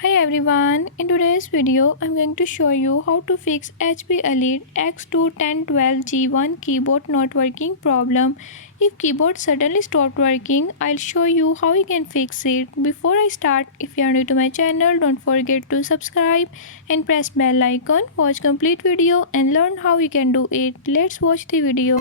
Hi everyone, in today's video I'm going to show you how to fix HP Elite X21012G1 keyboard not working problem. If keyboard suddenly stopped working, I'll show you how you can fix it. Before I start, if you are new to my channel, don't forget to subscribe and press bell icon. Watch complete video and learn how you can do it. Let's watch the video.